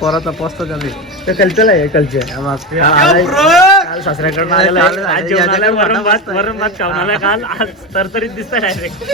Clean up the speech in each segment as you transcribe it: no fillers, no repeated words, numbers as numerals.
परत पोचतो त्यांनी ते कल्चर आहे कल्चर काल सासऱ्याकडून वरण भात खाऊन आला काल आज तरतरीत दिसत डायरेक्ट.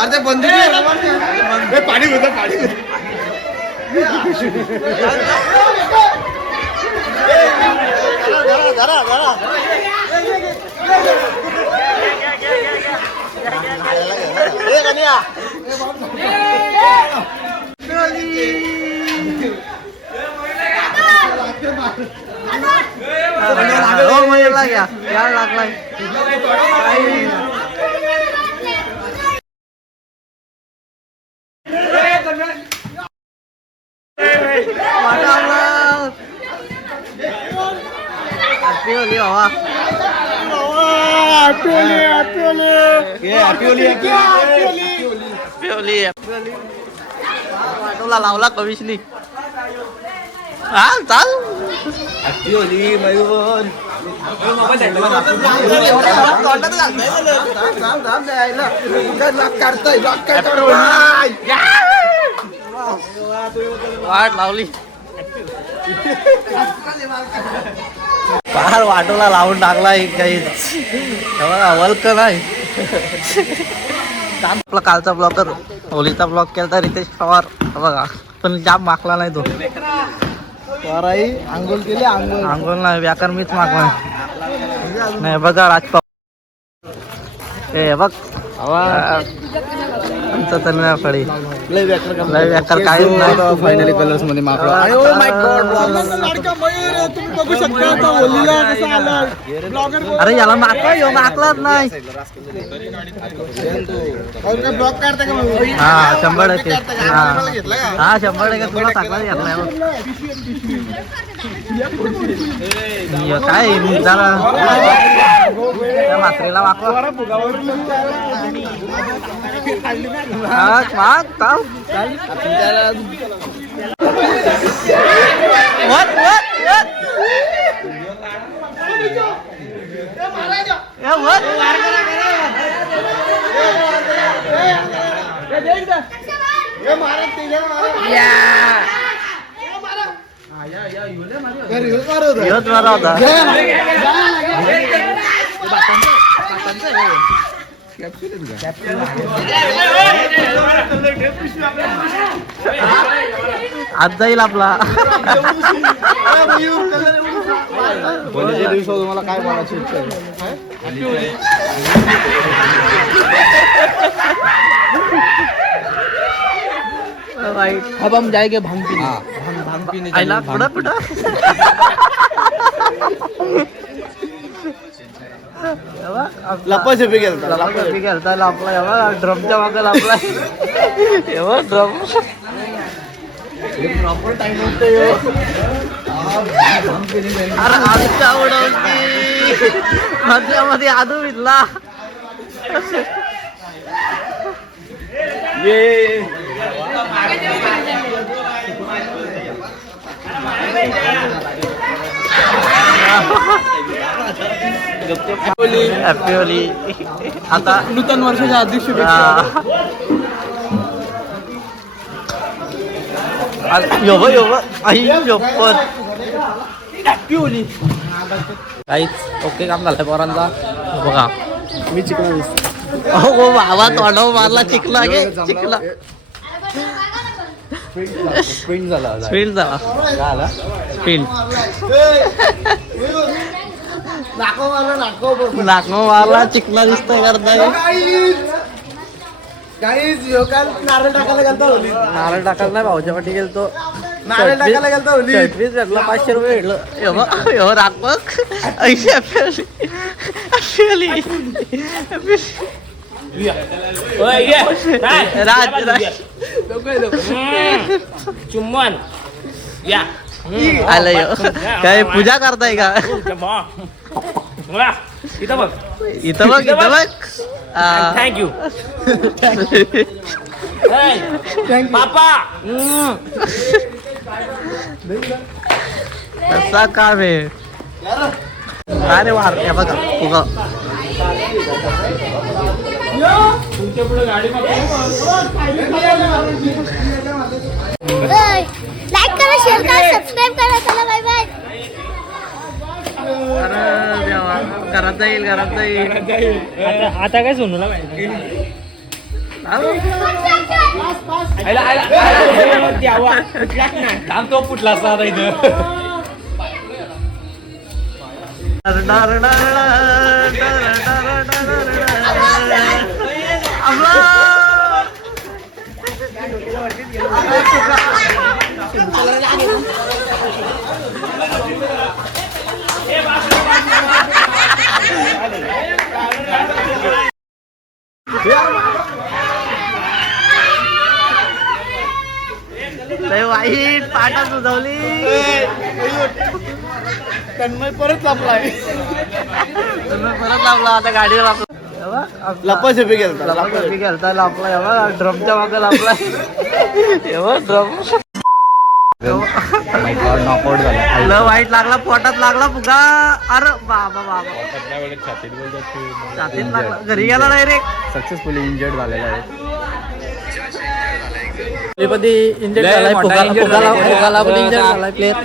अरे बंदूक पाणी होतं पाणी लागलाय वाटोला लावला कविशनी चाल चाल वाट लावली फार वाटोला लावून टाकला काही वल्क नाही. आपला कालचा ब्लॉगर होलीचा ब्लॉग केला रितेश पवार बघा पण जाम मागला नाही तो. आंघोळ केली आंघोळ नाही व्याकर मीच मागला नाही. बघा राजपा हे बघ आमचं तन्मयाकडे लय व्याकर काही नाही. फायनली कलर्स मध्ये मागला. अरे याला मागला येऊ मागलाच नाही. ब्लॉक काढता का हा 100% हा 100% तुला टाकला घेतलाय काय जरा त्या मात्रेला वाकवा माग ताव ह्योच बरा होता. आज जाईल आपला. होळीच्या दिवसात तुम्हाला काय बोलायची इच्छा आहे? अब हम जाएंगे भांग पीने. भांग पीने आईला पुढं पुढं. लपाछपी गेलता. लपाछपी खेळता लापला एवढा ड्रमच्या मागे लापला. एवढा ड्रम प्रॉपर टाइम होते. अरे आजच्या उडवती मधल्यामध्ये आदू विधला. ये हॅपी होली. आता नूतन वर्षाच्या हार्दिक योब आई योपर हॅपी होली. काहीच ओके काम झालंय पोरांचा. बघा मी चिकन हो बाबा तोंडावर मारला. चिकला गे चिकला. स्प्रिंट झाला. स्पिन झाला. स्पिन नाको मारला. चिकला दिसतोय करताय. नारळ टाकायला गेलता होली. नारळ टाकायला नाही भाऊच्या पाठी गेलतो. नारळ टाकायला गेलता होली. 25 भेटला. 500 रुपये भेटलं. एवढं राखक ऐशी हॅपी होली. राज चुम्मन या आलं यो. काय पूजा करताय का? इथं बघ. इथं बघ इथं बघ. थँक्यू पापा. कसा काम आहे. अरे वार हे बघा उगा. तुमच्या पुढे गाडी लाईक करा, शेअर करा, सबस्क्राईब करा. चला बाय बाय. अरे देवा. घरात जाईल. आता काय सोनूला माहिती तो फुटला असता आता इथं. लय वाईट पाटा सुजवली. तन्मय परत लपलाय. परत लावला. आता गाडीवर आपला लपाछपी गेलता. लपाछपी खेळता लापला. एवढा ड्रमच्या मागे लापला. एवढा ड्रम नॉकआउट झाला. लय वाईट लागला. पोटात लागला फुगा. अरे बाबा छातीत लागला. घरी गेला डायरेक्ट. सक्सेसफुली इंजर्ड झालेला आहे. इंजर्ड झालाय. फुगाला पण इंजर्ड झालाय प्लेअर.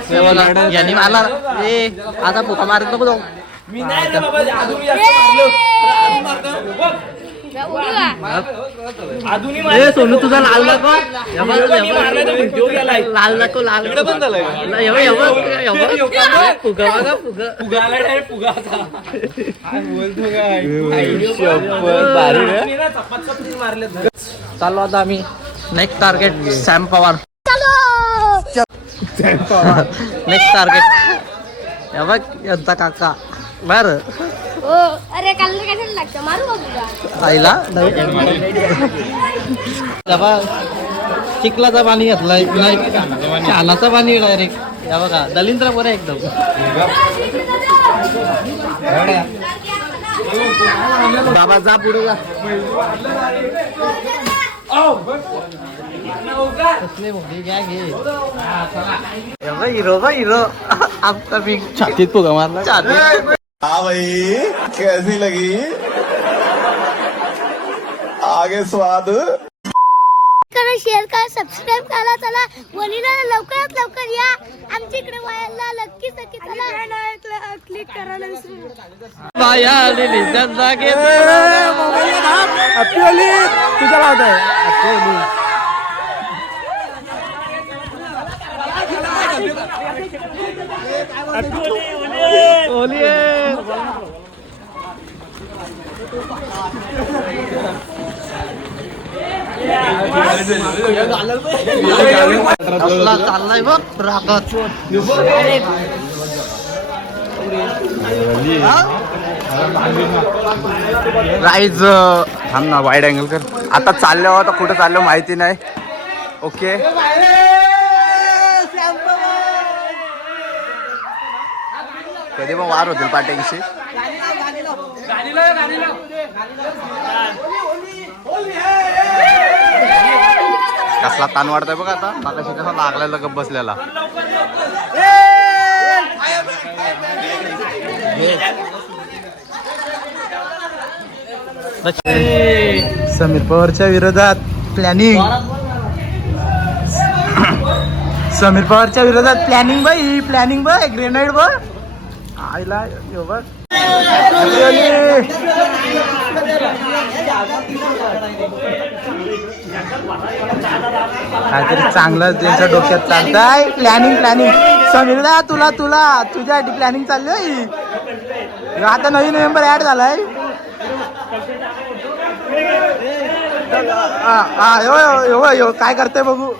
यांनी मला आता फुका मारत नको जाऊ. मी नाही रे बाबा. आधुनी सोनू तुझा लाल नको. लाल नको. लाल पण झालंय. फुगा बघा फुगा. चाललो आता आम्ही. Next target Sam Pawar. Next target हे बघ यांचा काका. बर अरे काल कशाला लागतं मारू बघूया. आईला चिखलाचा पाणी घेतलाय. शानाचं पाणी डायरेक्ट. या बघा दलिंद्र बरं एकदम. बाबा जा पुढे जा. कसले मोठी घ्या घे. हिरो बा हिरो. आपका भी छातीत फुगा मारला. छातीत. हाँ भाई कैसी लगी. लागे स्वाद करा, शेअर करा, सबस्क्राईब करा. चला वनीला लवकरात लवकर या आमच्या इकडे वायाला नक्की नक्की चला क्लिक करा ना विसरू नका. बाया दिली त्यांचा तुझ्या लावताय चाललाय बघ रागात. राईज थांब ना, वाईड अँगल कर. आता चाललो आता कुठं चाललो माहिती नाही. ओके कधी पण वार होतील पाट्याशी. कसला ताण वाढतोय बघ आता. मागाशी कसा लागलेला गप बसलेला. समीर पवारच्या विरोधात प्लॅनिंग. समीर पवारच्या विरोधात प्लॅनिंग बाई. प्लॅनिंग बघ, ग्रेनाइड बघ आईला बघ. काहीतरी चांगलं त्यांच्या डोक्यात चालतंय. प्लॅनिंग समीरला तुला तुझ्यासाठी प्लॅनिंग चालली. आता नवीन मेंबर ऍड झालाय. यो काय करते बघू.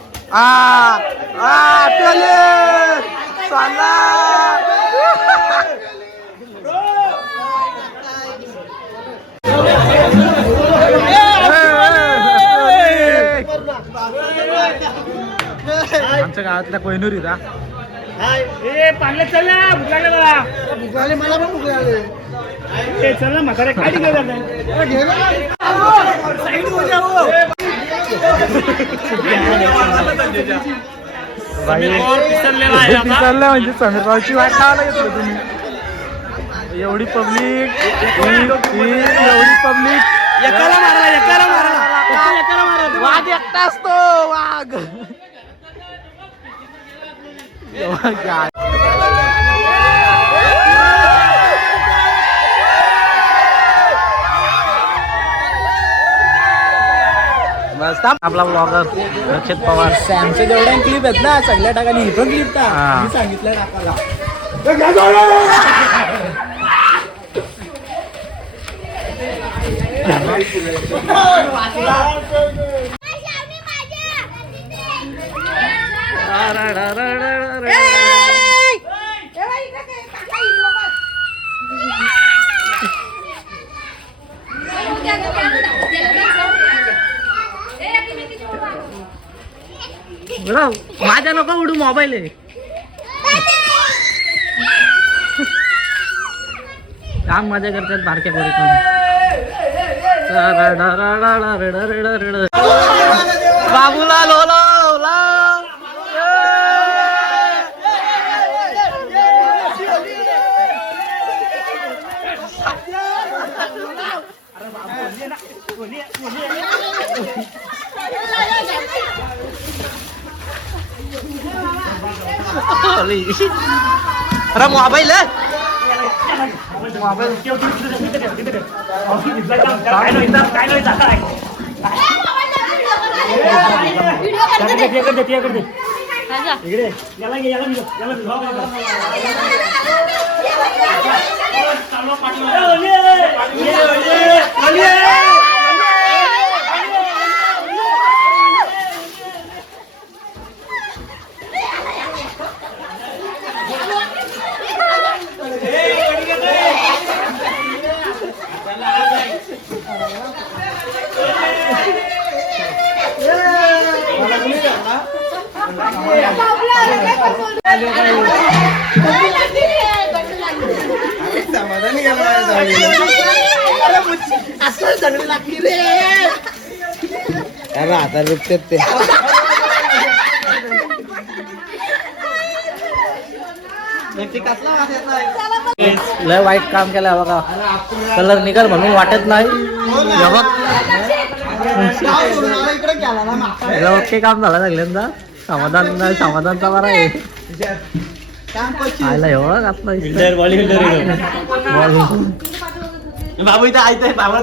आमच्या गावातल्या कोहिनूर इथं पाण्यात चल ना. भूक लागले मला पण भूक लागले. चल ना म्हातारे काय घेऊन म्हणजे समीररावची वाट लावायला घेतलं तुम्ही. एवढी पब्लिक एकाला मारा. वाघ एकटा असतो वाघ. आपला ब्लॉगर रक्षित पवार. आमच्या जेवढ्या क्लिप आहेत ना सगळ्या टाकाने ही पण क्लिप सांगितलं टाकायला. माझ्या नको उडू मोबाईल आहे. काम मजा करतात बारक्या पोरी. बाबूला लोला अरे मोबाईल आहे. लय वाईट काम केलं बघा. कलर निघाल म्हणून वाटत नाही. ओके काम झालं सगळ्यांचा. समाधानचा बरा आहे. आयला एवढा बाबू इथे आयत बाबा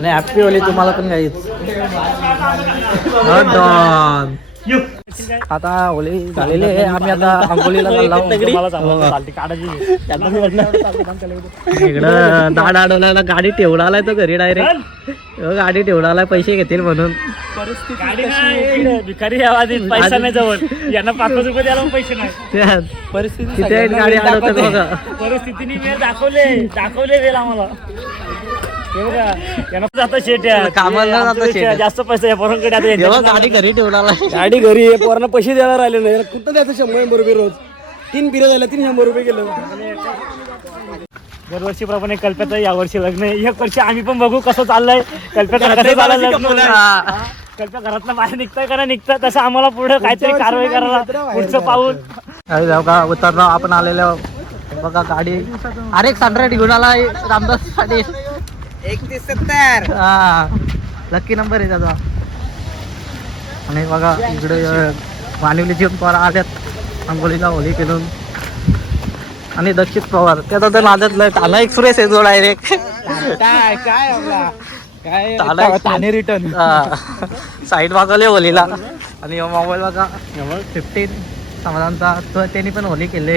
नाही हॅपी होली तुम्हाला पण काहीच. आता होली झालेली आहे. आम्ही आता अंघोलीला चाललो. इकडं दाड अडवल्याला गाडी ठेवून आलाय तो घरी डायरेक्ट. गाडी ठेवून आलाय पैसे घेतील म्हणून. भिकारी आवाज पैसा नाही जवळ यांना 500 रुपये द्यायला पैसे नाही. परिस्थिती किती गाडी अडवतात बघा. परिस्थितीने वेळ दाखवले वेळ आम्हाला. हे बघा यांना जातं शेट कामाला जातं शेट. जास्त पैसा या पोरांकडे आता जेव्हा गाडी घरी ठेवून आलाय. गाडी घरी आहे पोरांना पैसे द्यायला राहिले नाही. कुठं द्यायचं 100 रुपये रोज. 3 पिरं झाल्या 300 रुपये गेलं. दरवर्षी प्रमाणे कल्प्याचं यावर्षी लग्न आहे. एक वर्षी आम्ही पण बघू कसं चाललंय कल्प्याचं कसं चाललंय लग्न. कल्प्या घरातनं बाहेर निघताय का नाही निघताय तसं आम्हाला पुढे काहीतरी कारवाई करायला पुढचं पाऊल. बघा उतरलो आपण आलेलो बघा गाडी. अरे सनराईट घेऊन आला रामदास पाटील. 3170 लक्की नंबर आहे त्याचा. आणि बघा इकडे मानिवलीची पोरं आल्यात अंघोलीला होली खेळून. आणि दक्षित पवार त्याचा तर नादात ताना एक्सप्रेस आहे जो डायरेक्ट ठाणे रिटर्न साईड मागवले होलीला. आणि मोबाईल बघा 15 समाधानचा. तो त्यांनी पण होली केले.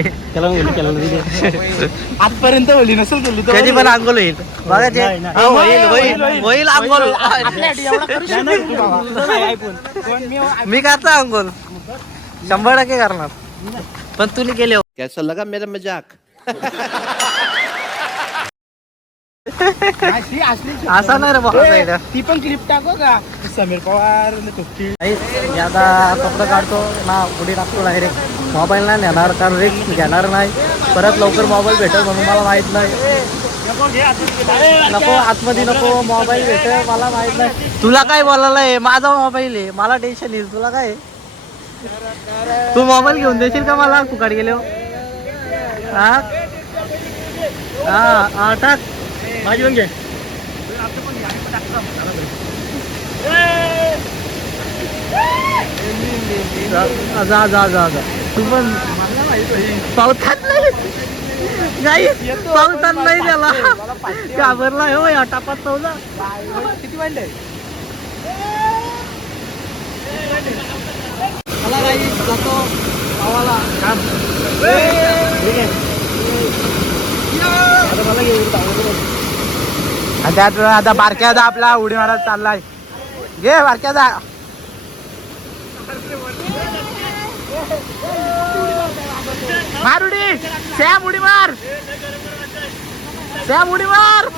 आजपर्यंत होली नसेल केली त्याची पण अंघोल होईल बघा. होईल अंघोल. मी करतो अंघोल 100% करणार. पण तुम्ही केले कैसा लगा मेरा मजाक. असा नाही रे बाबा. ती पण क्लिप टाको का समीर पवार मी आता कपडे काढतो ना उडी टाकतो डायरेक्ट. मोबाईल नाही नेणार कारण रिस्क घेणार नाही. परत लवकर मोबाईल भेटेल म्हणून मला माहित नाही. नको आतमध्ये नको मोबाईल भेटेल मला माहित नाही. तुला काय बोलायला आहे. माझा मोबाईल आहे मला टेन्शन येईल. तुला काय तू मोबाईल घेऊन देशील का मला फुकाट गेले. हा टाक माझी पण घे. जा जा जा जा तू पण पावतात नाही पावतात नाही त्याला घाबरला हो या टापात चौदा. किती वाढले मला काही जातो गावाला काम. त्यात आता बारक्यादा आपला उडी मारत चाललाय. घे बारक्यादा. मार उडी. सॅम उडी मार. सॅम उडी मार.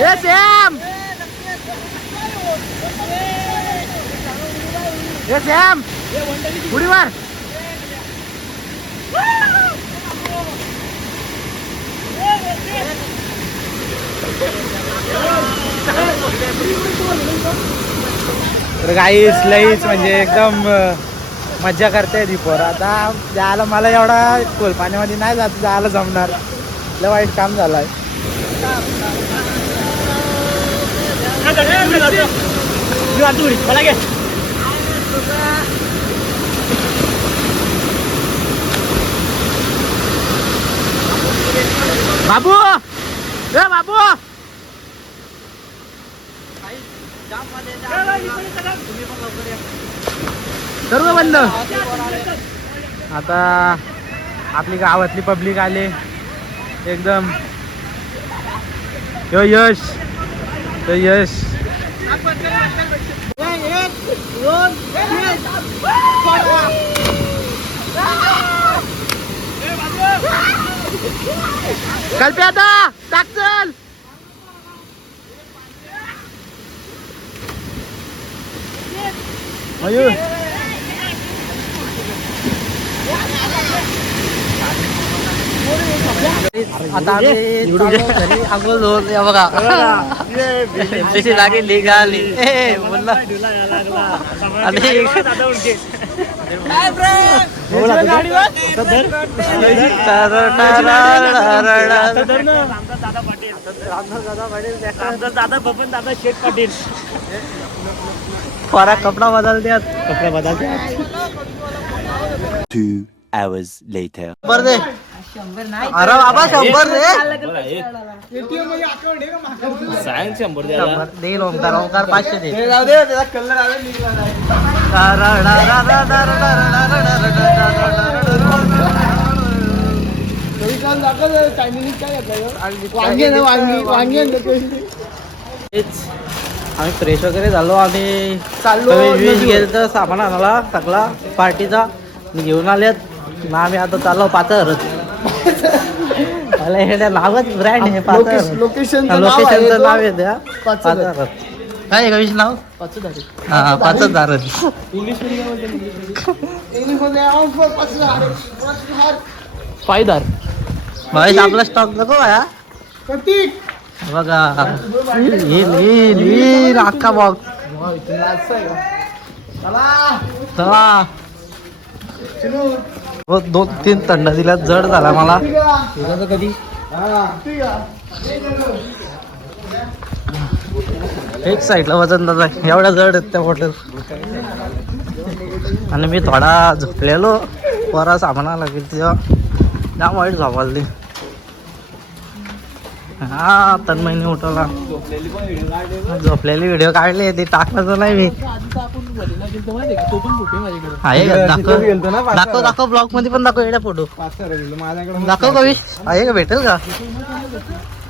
ए सॅम. ए सॅम उडी मार. तर गाईस लईच म्हणजे एकदम मज्जा करते ती पोरं. आता जायला मला एवढा खोल पाण्यामध्ये नाही जात जायला जमणार. लय वाईट काम झालंय. बाबू ए बाबू सर्व बंद. आता आपली गावातली पब्लिक आले एकदम. यो यश तो यश. कल्प्या आता टाक चल. मयूर आता आम्ही घरी आंघोळ धुवून या बघा. तशी लागेल निघाली बोलला. आणि दादा बबन दादा शेठ पाटील फरा कपडा बदल द्या. कपडे बदलते 2 hours later. शंभर दे. अरे बाबा 100 दे. सांग 100 शंभर दे. ओंकार 500 दे. आम्ही फ्रेश वगैरे झालो आणि गेलं सामान आणायला सगळा पार्टीचा घेऊन आल्यात ना. आम्ही आता चाललो पातळ नावच ब्रँड आहे पातळ. लोकेशनचं नाव आहे त्या पातळ. काय आहे कविश नाव? हा पाचदार. पायदार महेश आपला स्टॉक नको या बघा. अख्खा बॉक्स. चला 2-3 थंड दिला. जड झाला मला कधी. एक साईडला वजन दादा एवढ्या जड आहेत त्या बॉटल. आणि मी थोडा झोपलेलो बरा सामान लागेल तेव्हा त्या वाईट झोपाली. हा तन्मयने उठवला. झोपलेली व्हिडिओ काढले ते टाकण्याचं नाही मी. आहे दाखव दाखव ब्लॉग मध्ये पण दाखव एवढ्या फोटो दाखव कविश. आहे का भेटेल का?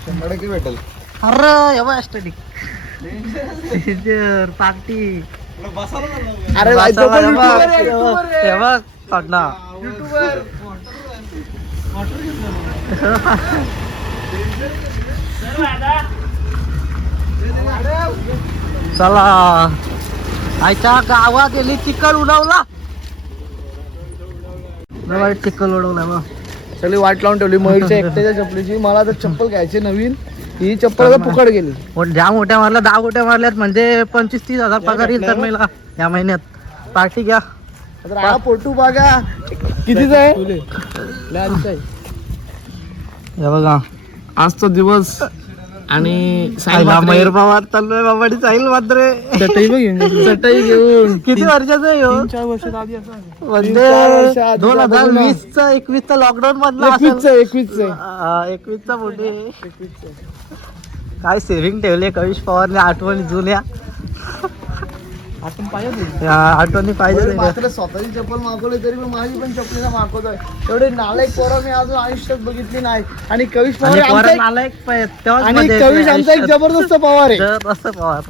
100% भेटेल. अरे एवढा स्टडी पार्टी. अरे चला आयच्या गावात गेली चिकन उडवला. चिकन उडवला मग सगळी वाट लावून ठेवली मयूरच्या एकट्याच्या चपलीची. मला तर चप्पल घ्यायची नवीन. ही चप्पल फुकट गेली. ज्या मोठ्या मारल्या 10 गोट्या मारल्यात म्हणजे 25-30 हजार पगार येईल तर मला या महिन्यात. पार्टी घ्या. हा फोटो बघा कितीचा आहे. बघा आजचा दिवस आणि मयूर पवार चाललोय बाबाडी साहिल मात्र चटई घेऊन. किती वर्षाचा आहे ह्यो? 4 वर्षात आधी असं म्हणजे 2020 लॉकडाऊन मधला 21चा मोठे. काय सेव्हिंग ठेवले कविश पवारने. आठवणी जुन्या आठवणी पाहिजे. मात्र स्वतःची चप्पल मागवली तरी पण माझी पण चप्पलीला मागवतोय. एवढे नालायक पोरं मी अजून आयुष्यात बघितली नाही. आणि कविश पवार आणि कविश आमचा एक जबरदस्त पवार आहे. जबरदस्त पवार.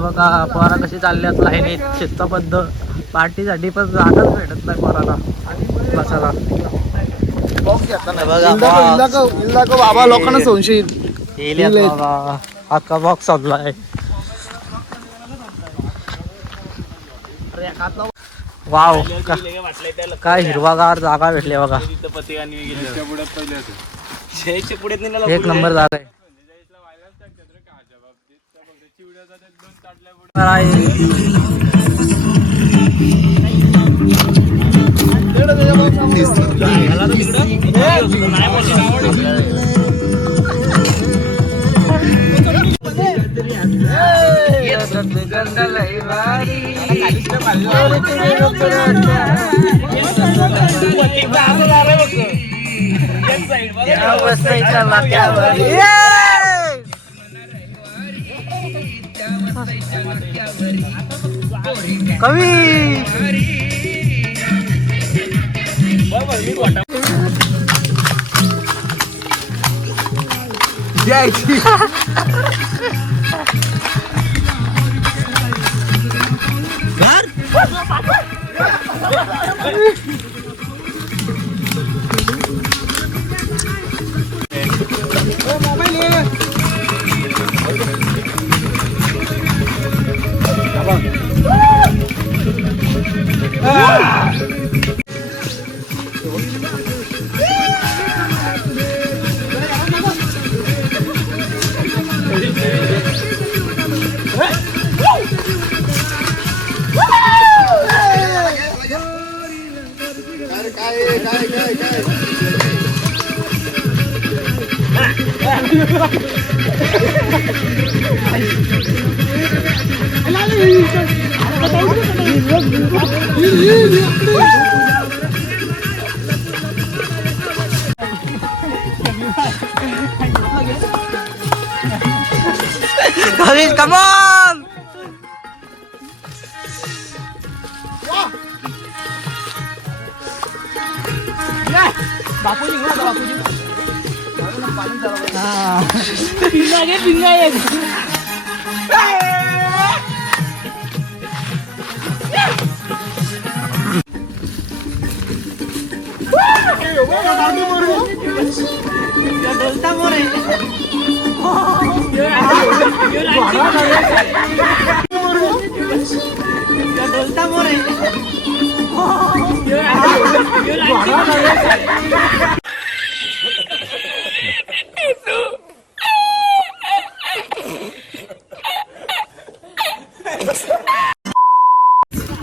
बघा पोरा कशी चालल्यात लाईनीत शिस्तबद्ध. पार्टीसाठी पण जागाच भेटत नाही पोराला बसायला. बाबा लोकांना संशय अख्खा बॉक्स आणलाय. वाव काय हिरवागार जागा भेटली बघा. एक नंबर जागा आहे. कवी कविश कमॉन.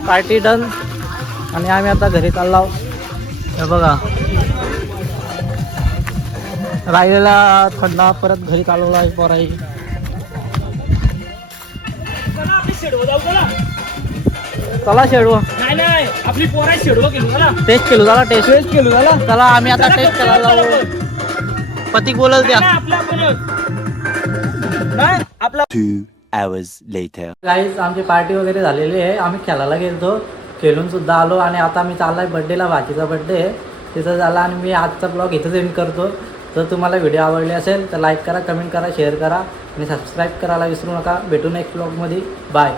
पार्टी डन आणि आम्ही आता घरी चाललो. हे बघा राहिलेला थंडा परत घरी चालवला आहे पोराई. चला शेडू. नाही आपली पोरा शेडवा केली ना. टेस्ट केलो झाला. टेस्ट केलो झाला. चला आम्ही आता टेस्ट करायला लावू. पतिक बोलल द्या. आपला 2 hours later. गाईज आमची पार्टी वगैरे झालेली आहे. आम्ही खेळायला गेलो, खेळून सुद्धा आलो आणि आता मी चाललाय बड्डेला. भाचीचा बड्डे आहे तिथं झाला आणि मी आजचा ब्लॉग इथंच एंड करतो. जर तुम्हाला व्हिडिओ आवडले असेल तर लाईक करा, कमेंट करा, शेअर करा आणि सबस्क्राईब करायला विसरू नका. भेटू नेक्स्ट ब्लॉगमध्ये. बाय.